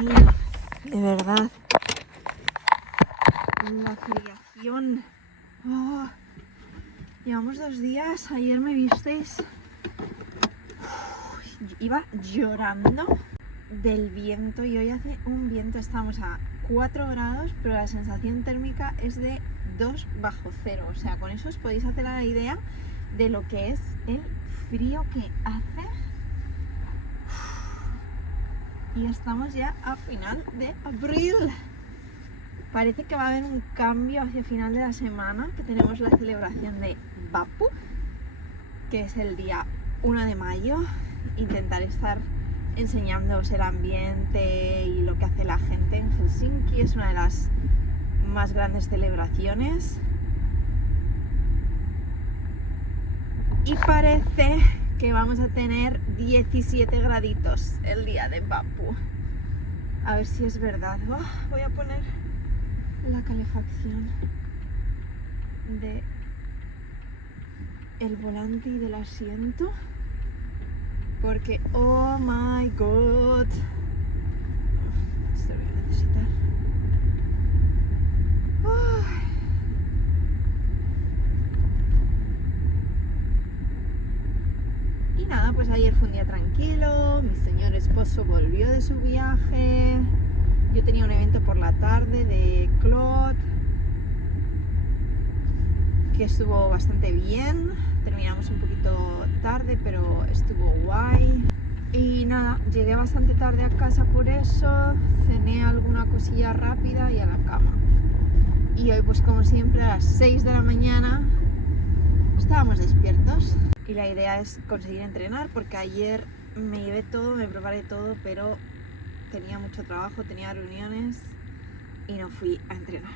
mía, de verdad. La afiliación. Oh, llevamos 2 días. Ayer me visteis. Iba llorando del viento y hoy hace un viento. Estamos a 4 grados, pero la sensación térmica es de 2 bajo cero. O sea, con eso os podéis hacer la idea de lo que es el frío que hace. Y estamos ya a final de abril. Parece que va a haber un cambio hacia final de la semana, que tenemos la celebración de Vappu, que es el día 1 de mayo. Intentaré estar enseñándoos el ambiente y lo que hace la gente en Helsinki. Es una de las más grandes celebraciones. Y parece que vamos a tener 17 graditos el día de Vappu. A ver si es verdad. Voy a poner la calefacción de el volante y del asiento porque oh my god, esto lo voy a necesitar. Y nada, pues ayer fue un día tranquilo. Mi señor esposo volvió de su viaje. Yo tenía un evento por la tarde de Claude que estuvo bastante bien. Terminamos un poquito tarde, pero estuvo guay. Y nada, llegué bastante tarde a casa por eso. Cené alguna cosilla rápida y a la cama. Y hoy, pues como siempre, a las 6 de la mañana estábamos despiertos. Y la idea es conseguir entrenar, porque ayer me llevé todo, me preparé todo, pero tenía mucho trabajo, tenía reuniones y no fui a entrenar.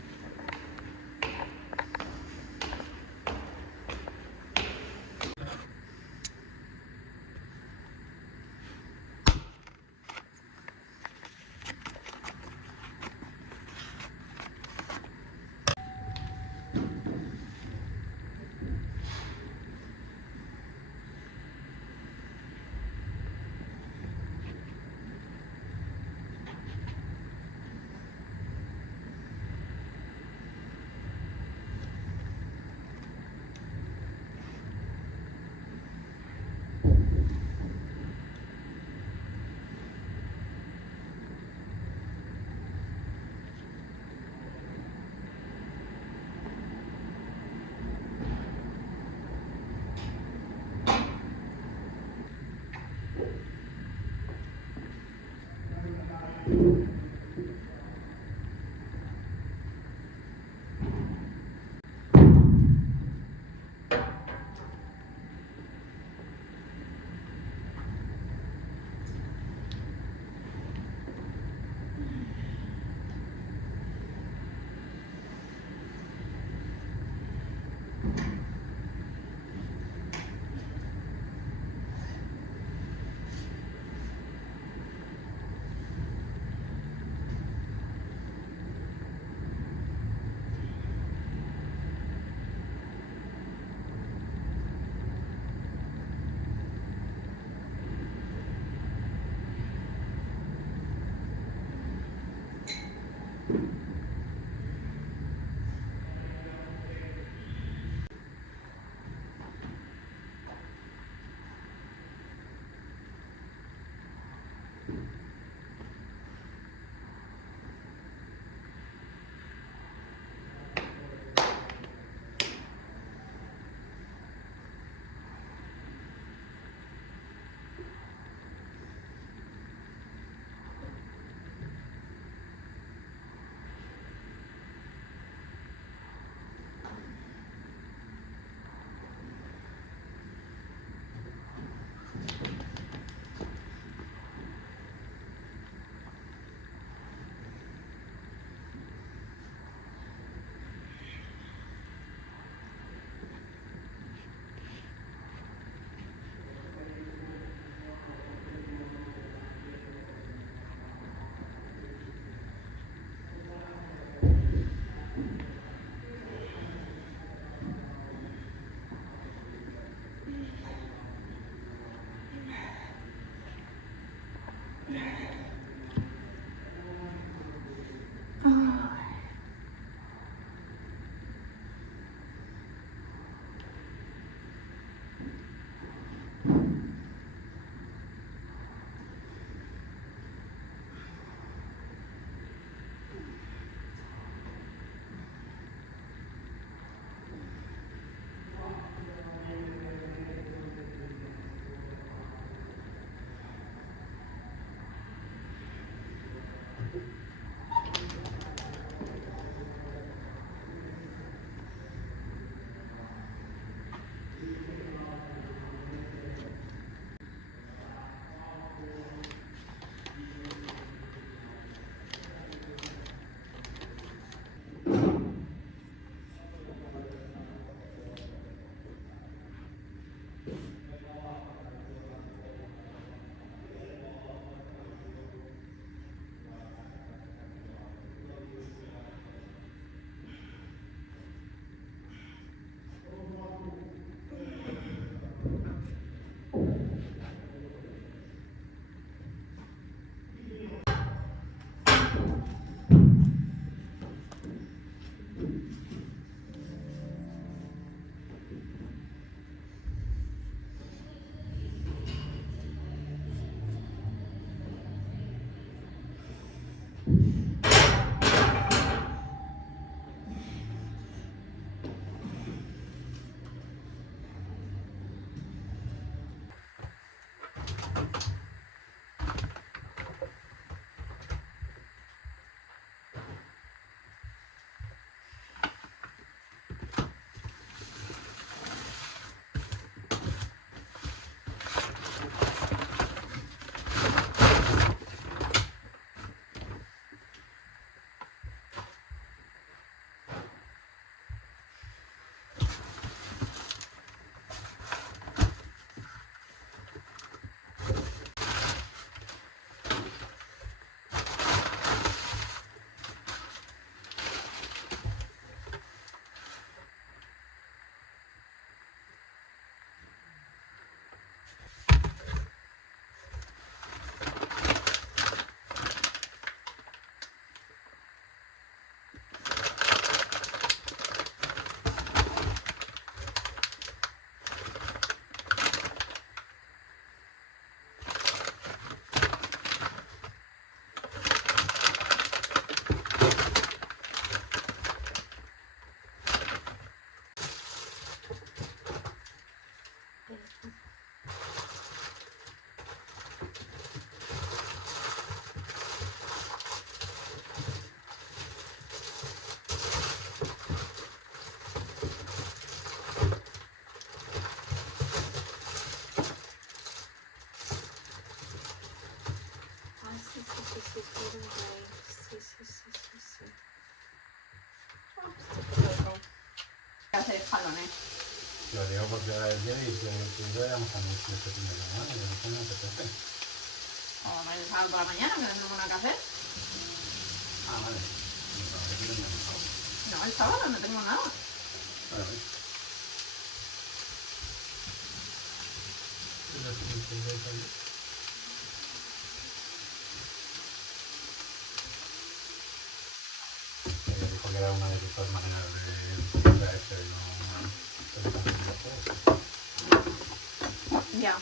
camarones. Lo digo porque ahora es día y que vayamos a mucho este fin de semana, y no me apetece. O el sábado por la mañana, que no tengo nada que hacer. Ah, vale. No, el sábado no tengo nada. Vale. Dijo que era una de tus maneras de esto y no... Ya.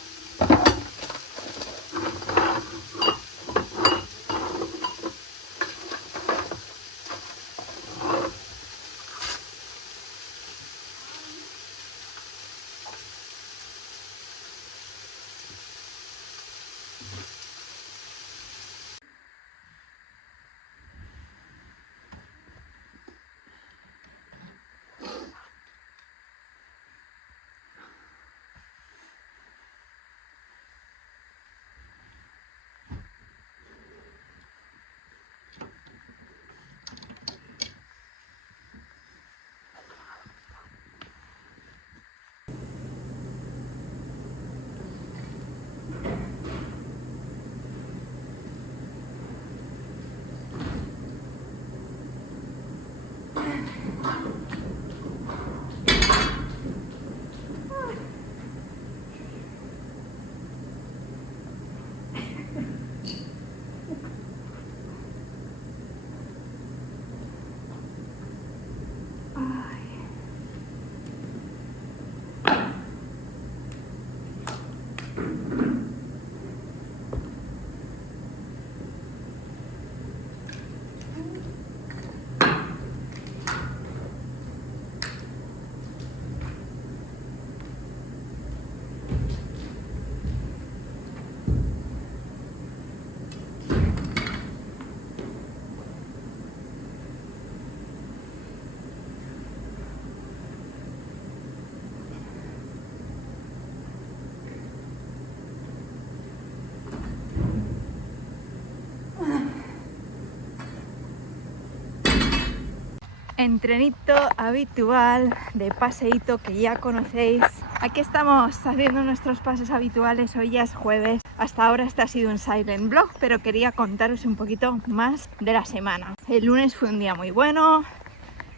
Entrenito habitual de paseíto que ya conocéis. Aquí estamos haciendo nuestros pasos habituales. Hoy ya es jueves. Hasta ahora este ha sido un silent vlog, pero quería contaros un poquito más de la semana. El lunes fue un día muy bueno.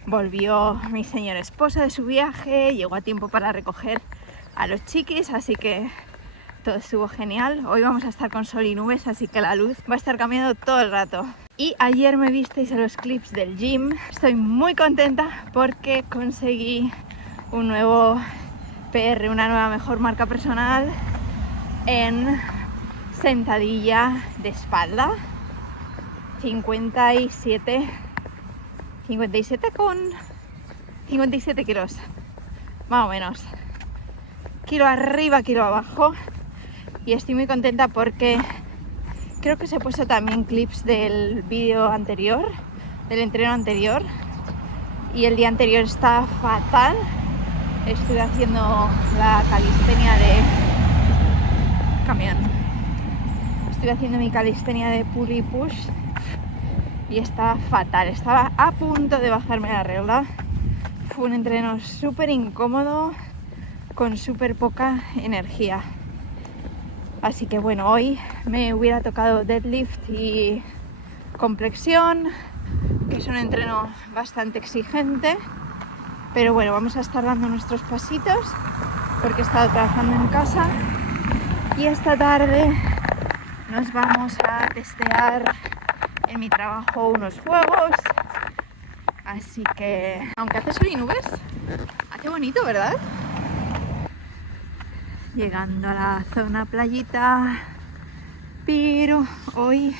Volvió mi señor esposo de su viaje. Llegó a tiempo para recoger a los chiquis, así que todo estuvo genial. Hoy vamos a estar con sol y nubes, así que la luz va a estar cambiando todo el rato. Y ayer me visteis en los clips del gym. Estoy muy contenta porque conseguí un nuevo PR, una nueva mejor marca personal en sentadilla de espalda. 57 kilos, más o menos. Kilo arriba, kilo abajo. Y estoy muy contenta porque creo que os he puesto también clips del vídeo anterior, del entreno anterior, y el día anterior está fatal. Estuve haciendo la calistenia de camión. Estuve haciendo mi calistenia de pull y push y estaba fatal. Estaba a punto de bajarme la regla. Fue un entreno súper incómodo, con súper poca energía. Así que bueno, hoy me hubiera tocado deadlift y complexión, que es un entreno bastante exigente, pero bueno, vamos a estar dando nuestros pasitos porque he estado trabajando en casa y esta tarde nos vamos a testear en mi trabajo unos juegos. Así que, aunque hace sol y nubes, hace bonito, ¿verdad? Llegando a la zona playita, pero hoy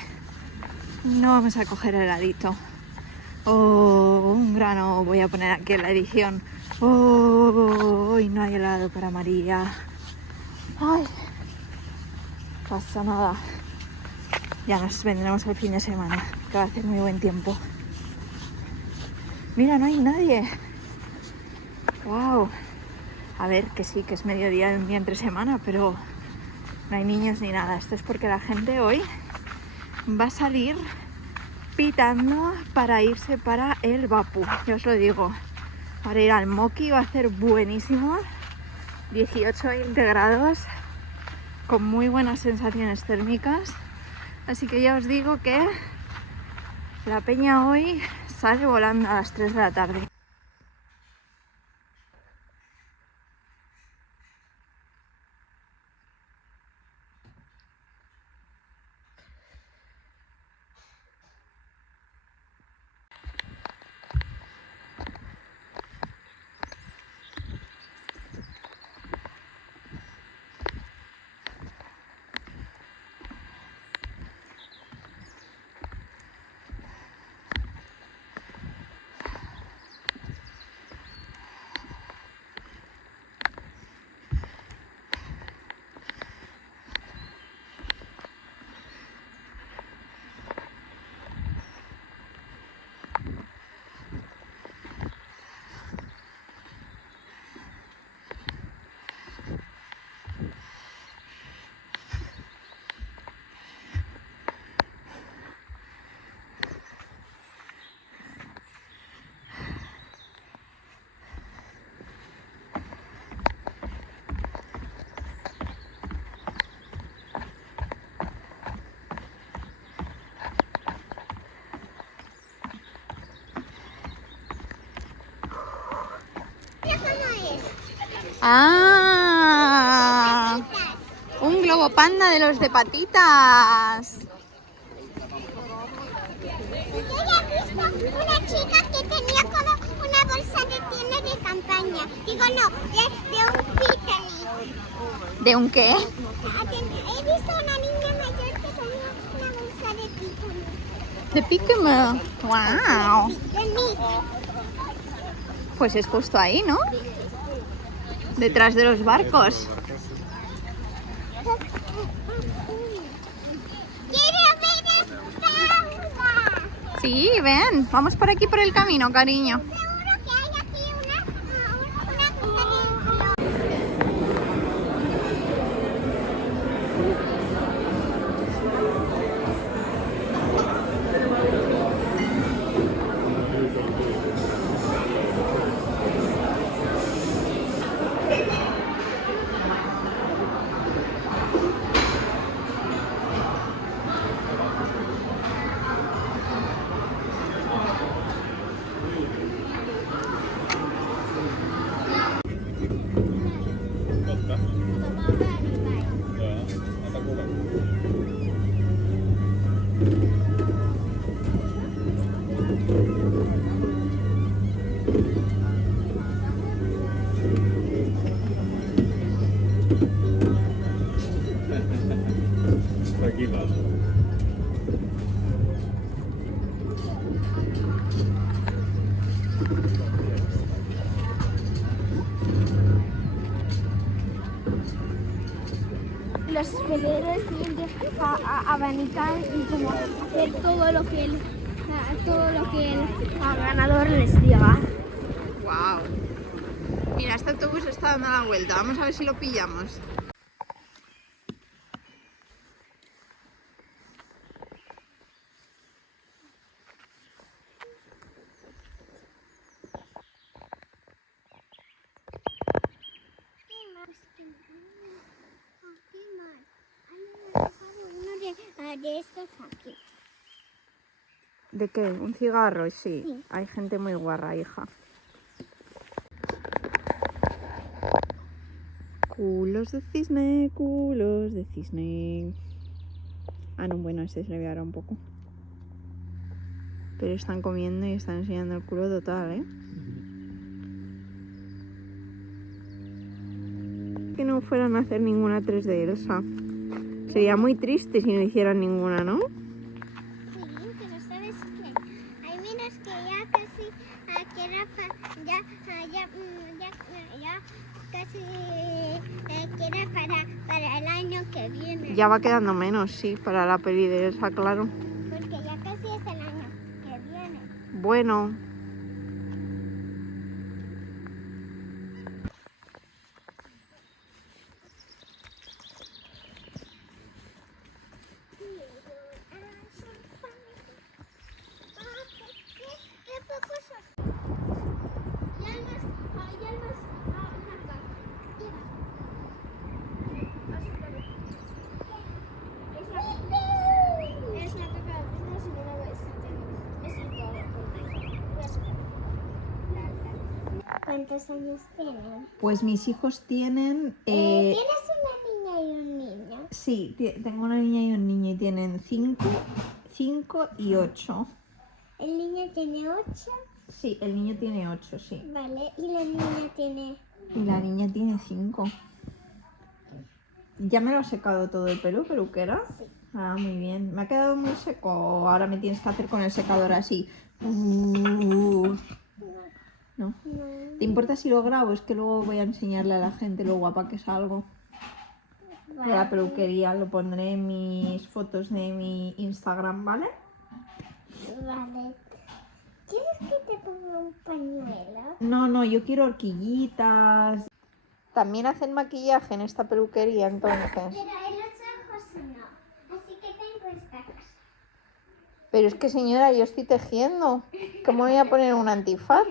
no vamos a coger heladito. Oh, un grano voy a poner aquí en la edición. Oh, hoy no hay helado para María. Ay, pasa nada. Ya nos vendremos el fin de semana, que va a hacer muy buen tiempo. Mira, no hay nadie. Wow. A ver, que sí, que es mediodía de un día entre semana, pero no hay niños ni nada. Esto es porque la gente hoy va a salir pitando para irse para el Vapú. Yo os lo digo, para ir al Moki. Va a ser buenísimo, 18-20 grados, con muy buenas sensaciones térmicas. Así que ya os digo que la peña hoy sale volando a las 3 de la tarde. ¡Ah! Un globo panda de los de patitas. Yo había visto una chica que tenía como una bolsa de tienda de campaña. Digo, no, de un Picnic. ¿De un qué? He visto una niña mayor que tenía una bolsa de Picnic. De Pikmin. ¡Wow! Picnic. Pues es justo ahí, ¿no? Detrás de los barcos. ¡Quiero ver Paula! Sí, ven. Vamos por aquí por el camino, cariño. Seguro que hay aquí una cosa de... Tranquila. Los vendedores tienen que abanicar y como hacer todo lo que el ganador les diga. ¡Wow! Mira, este autobús está dando la vuelta. Vamos a ver si lo pillamos. De estos aquí. ¿De qué? ¿Un cigarro? Sí. Sí. Hay gente muy guarra, hija. Culos de cisne, culos de cisne. Ah, no, bueno, ese se le ve ahora un poco. Pero están comiendo y están enseñando el culo total, ¿eh? Que no fueran a hacer ninguna 3D Elsa. Sería muy triste si no hicieran ninguna, ¿no? Sí, pero ¿sabes qué? Hay menos que ya casi queda ya casi queda para el año que viene. Ya va quedando menos, sí, para la peli de Elsa, claro. Porque ya casi es el año que viene. Bueno. Ya no cuántos años tienen? Pues mis hijos tienen... ¿Tienes una niña y un niño? Sí, tengo una niña y un niño y tienen 5 y 8. ¿El niño tiene 8? Sí, el niño tiene 8, sí. Vale, y la niña tiene... Y la niña tiene 5. ¿Ya me lo has secado todo el pelo, peluquera? Sí. Ah, muy bien. Me ha quedado muy seco. Ahora me tienes que hacer con el secador así. ¿No? ¿Te importa si lo grabo? Es que luego voy a enseñarle a la gente lo guapa que salgo de la peluquería. Lo pondré en mis fotos de mi Instagram, ¿vale? Vale. ¿Quieres que te ponga un pañuelo? No, yo quiero horquillitas. También hacen maquillaje en esta peluquería, entonces. Pero en los ojos no. Así que tengo esta cosa. Pero es que, señora, yo estoy tejiendo. ¿Cómo voy a poner un antifaz?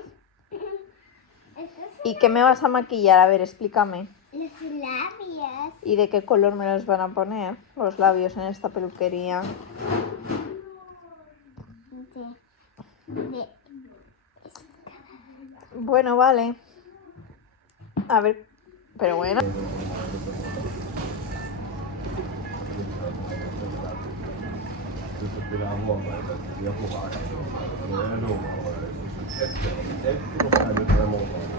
¿Y qué me vas a maquillar? A ver, explícame. Los labios. ¿Y de qué color me los van a poner los labios en esta peluquería? De Bueno, vale. A ver, pero bueno. Nyt pitää huomioida, että joku aika on edunvalvoja. Ei tullut nyt remontoimaan.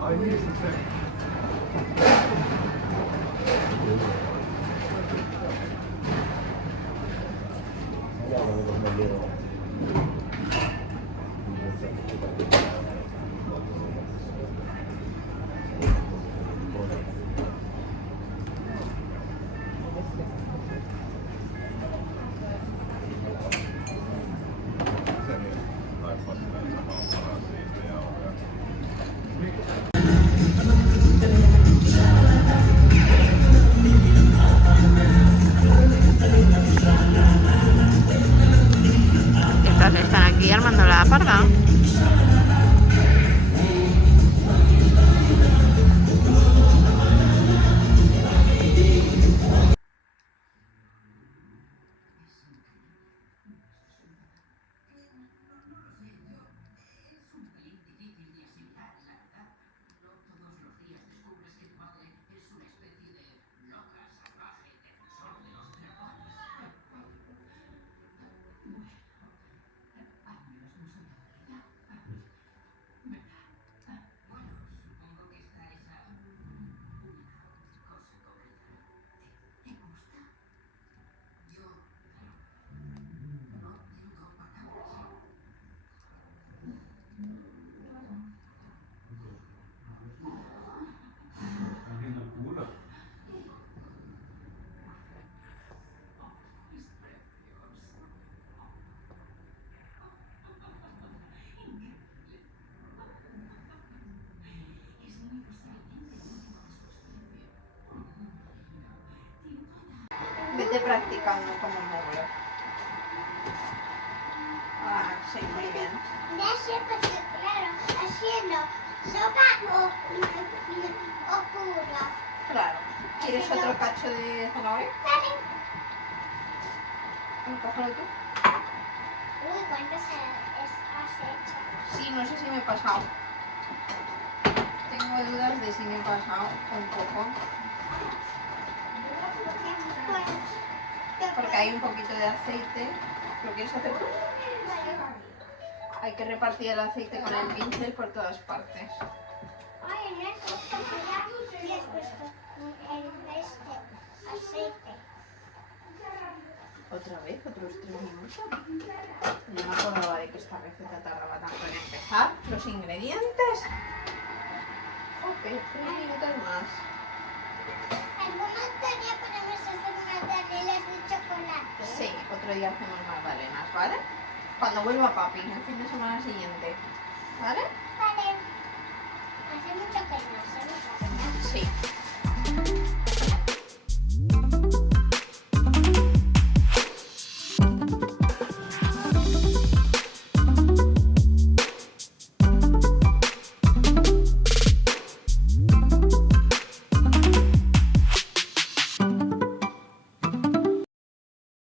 Ai niin se. Entonces están aquí armando la parda. Vete practicando como muevo. Ah, sí, muy bien. Porque, claro, haciendo sopa o puro. Claro. ¿Quieres otro cacho de zanahoria? Vale. Cógelo tú. Uy, ¿cuántos has hecho? Sí, no sé si me he pasado. Tengo dudas de si me he pasado un poco. Porque hay un poquito de aceite. ¿Lo quieres hacer tú? Hay que repartir el aceite con el pincel por todas partes. Ay, en esto ya has puesto aceite. ¿Otra vez? ¿Otros 3 minutos? No me acordaba de que esta receta tardaba tanto en empezar. Los ingredientes. Ok, 3 minutos más. ¿Alguna tarea podemos hacer magdalenas de chocolate? Sí, otro día hacemos magdalenas, ¿vale? Cuando vuelva papi, el fin de semana siguiente. ¿Vale? Vale. Hace mucho que no hacemos magdalenas. Sí.